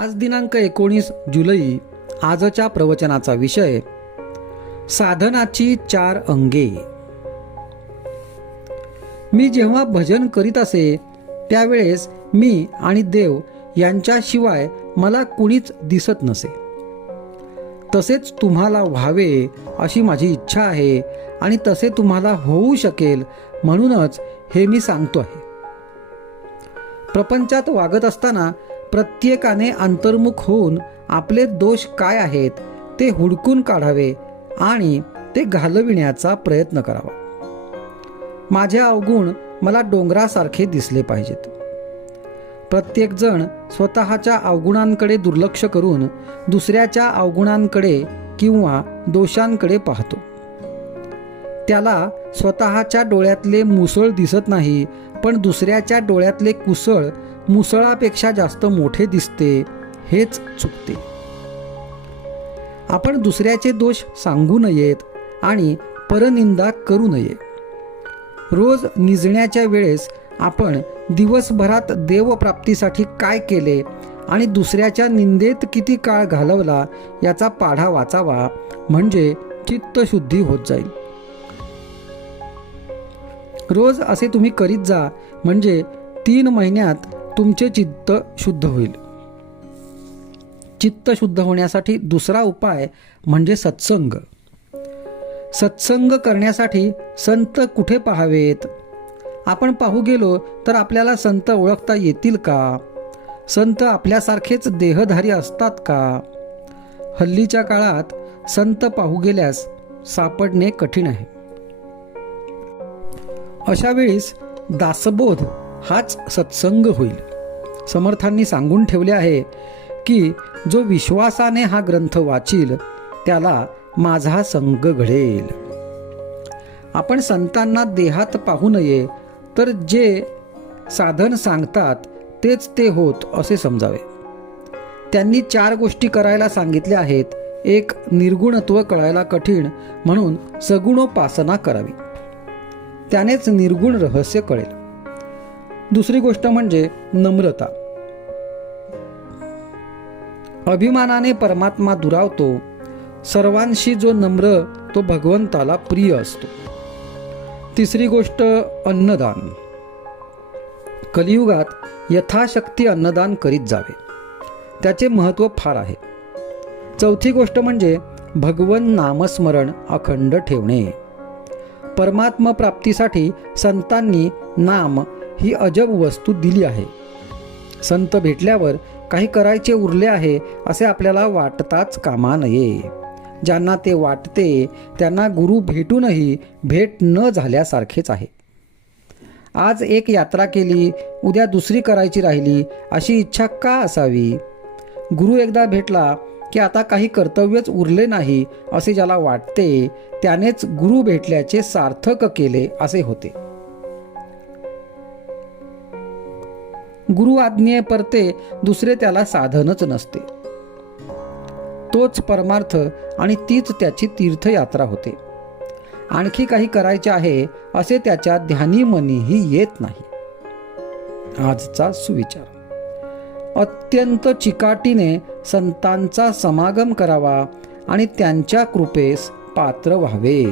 आज दिनांक एकोणीस जुलै आजच्या प्रवचनाचा विषय साधनाची चार अंगे. मी जेव्हा भजन करीत असे त्यावेळेस मी आणि देव यांच्याशिवाय मला कुणीच दिसत नसे. तसेच तुम्हाला व्हावे अशी माझी इच्छा आहे आणि तसे तुम्हाला होऊ शकेल म्हणूनच हे मी सांगतो आहे. प्रपंचात वागत असताना प्रत्येकाने अंतर्मुख होऊन आपले दोष काय आहेत ते हुडकून काढावे आणि ते घालविण्याचा प्रयत्न करावा. माझे अवगुण मला डोंगरासारखे दिसले पाहिजेत. प्रत्येकजण स्वतःच्या अवगुणांकडे दुर्लक्ष करून दुसऱ्याच्या अवगुणांकडे किंवा दोषांकडे पाहतो. त्याला स्वतःच्या डोळ्यातले मुसळ दिसत नाही पण दुसऱ्याच्या डोळ्यातले कुसळ मुसळापेक्षा जास्त मोठे दिसते हेच चुकते. आपण दुसऱ्याचे दोष सांगू नयेत आणि परनिंदा करू नये. रोज निजण्याच्या वेळेस आपण दिवसभरात देवप्राप्तीसाठी काय केले आणि दुसऱ्याच्या निंदेत किती काळ घालवला याचा पाढा वाचावा म्हणजे चित्तशुद्धी होत जाईल. रोज असे तुम्ही करीत जा म्हणजे तीन महिन्यात तुमचे चित्त शुद्ध होईल. चित्त शुद्ध होण्यासाठी दुसरा उपाय म्हणजे सत्संग. सत्संग करण्यासाठी संत कुठे पाहावेत? आपण पाहू गेलो तर आपल्याला संत ओळखता येतील का? संत आपल्यासारखेच देहधारी असतात का? हल्लीच्या काळात संत पाहू गेल्यास सापडणे कठीण आहे. अशा वेळीस दासबोध हाच सत्संग होईल. समर्थांनी सांगून ठेवले आहे की जो विश्वासाने हा ग्रंथ वाचील त्याला माझा संग घडेल. आपण संतांना देहात पाहू नये तर जे साधन सांगतात तेच ते होत असे समजावे. त्यांनी चार गोष्टी करायला सांगितल्या आहेत. एक निर्गुणत्व कळायला कठीण म्हणून सगुणोपासना करावी. त्यानेच निर्गुण रहस्य कळेल. दुसरी गोष्ट म्हणजे नम्रता. अभिमानाने परमात्मा दुरावतो सर्वांशी जो नम्र तो भगवंताला प्रिय असतो. तिसरी गोष्ट अन्नदान. कलियुगात यथाशक्ती अन्नदान करीत जावे. त्याचे महत्त्व फार आहे. चौथी गोष्ट म्हणजे भगवन नामस्मरण अखंड ठेवणे. परमात्म प्राप्तीसाठी संतांनी नाम ही अजब वस्तू दिली आहे. संत भेटल्यावर काही करायचे उरले आहे असे आपल्याला वाटताच कामा नये. ज्यांना ते वाटते त्यांना गुरु भेटूनही भेट न झाल्यासारखेच आहे. आज एक यात्रा केली उद्या दुसरी करायची राहिली अशी इच्छा का असावी? गुरु एकदा भेटला की आता काही कर्तव्यच उरले नाही असे ज्याला वाटते त्यानेच गुरु भेटल्याचे सार्थक केले असे होते. गुरु आज्ञे परते दुसरे त्याला साधनच नसते. तोच परमार्थ आणि तीच त्याची तीर्थयात्रा होते. आणखी काही करायचे आहे असे त्याच्या ध्यानी मनीही येत नाही. आजचा सुविचार. अत्यंत चिकाटीने संतांचा समागम करावा आणि त्यांच्या कृपेस पात्र व्हावे.